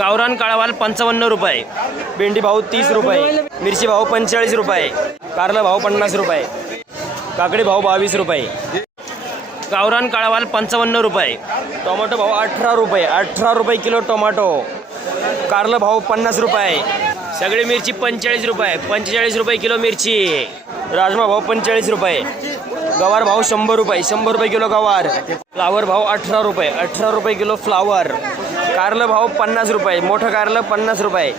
गावरान काळावाल 55 रुपये, भेंडी भाव 30 रुपये, मिरची भाव 45 रुपये, कारला भाव 50 रुपये, काकडी भाव 22 रुपये, गावरान काळावाल 55 रुपये, टोमॅटो भाव 18 रुपये, 18 रुपये किलो टोमॅटो, कारला भाव 50 रुपये, सगळी मिरची 45 रुपये, 45 रुपये किलो मिरची, राजमा भाव 45 रुपये, गवार भाव 100 रुपये, 100 रुपये किलो गवार, फ्लावर भाव 18 रुपये, 18 रुपये किलो फ्लावर, कारलं भाव 50 रुपये, मोठं कारलं 50 रुपये,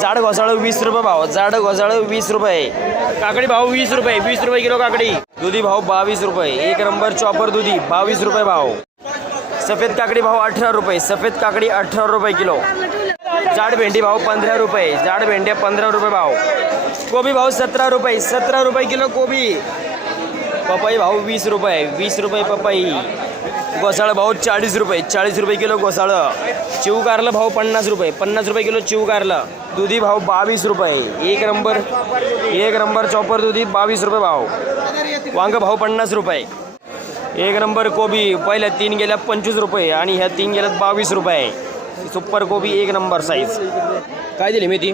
जाड घोसाळं 20 रुपये भाव, जाड घोसाळं 20 रुपये, काकडी भाव 20 रुपये, 20 रुपये किलो काकडी, दुधी भाव 22 रुपये, एक नंबर चॉपर दुधी 22 रुपये भाव, सफेद काकडी भाव 18 रुपये, सफेद काकडी 18 रुपये किलो, जाड भेंडी भाव 15 रुपये, जाड भेंड्या 15 रुपये भाव, कोबी भाव 17 रुपये, 17 रुपये किलो कोबी, पपई भाव 20 रुपये, 20 रुपये पपई, घोसाळं भाव 40 रुपये, 40 रुपये किलो घोसाळं, चिव कारलं भाव 50 रुपये, 50 रुपये किलो चिव कारलं, दुधी भाव 22 रुपये, एक नंबर चॉपर दुधी 22 रुपये भाव, वांग भाव 50 रुपये, एक नंबर कोबी पहिल्या 3 गेल्या 25 रुपये आणि ह्या 3 गेल्यात 22 रुपये, सुपर कोबी एक नंबर साईज. काय दिली मेथी?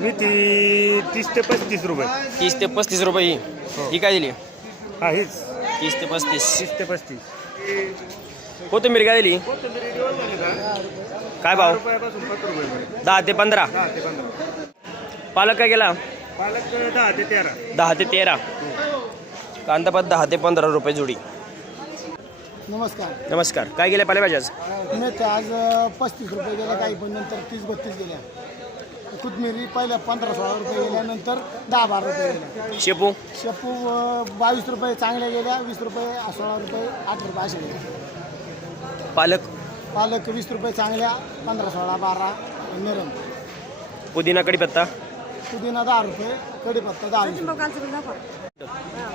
मेथी 30 ते 35 रुपये. 30 ते 35 रुपये ही काय दिली? हा हीच 30 ते 35. 30 ते 35. कोथिंबीर काय दिली? काय भाव? रुपयापासून 5 रुपये. 10 ते 15. 10 ते 15. पालक काय गेला? पालक 10 ते 13. 10 ते 13. कांदापात 10 ते 15 रुपये जोडी. नमस्कार. नमस्कार. काय गेले पालेभाज्या आज? मेथ्या आज 35 रुपये गेल्या, काही पण नंतर 30-32 गेल्या. कोथिंबीर पहिल्या 15-16 रुपये गेल्या, नंतर 10-12 रुपये गेल्या. शेपू? शेपू 22 रुपये चांगल्या गेल्या, 20 रुपये, 16 रुपये, 8 रुपये अशा गेल्या. पालक 20 रुपये चांगल्या, 15, 16, 12 नरम. पुदिना कढीपत्ता? पुदिना 10 रुपये, कढीपत्ता 10 रुपये.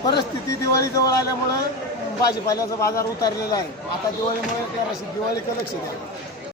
परिस्थिती दिवाळी जवळ आल्यामुळे भाजीपाल्याचा बाजार उतारलेला आहे. आता दिवाळीमुळे दिवाळीकडे लक्ष द्या.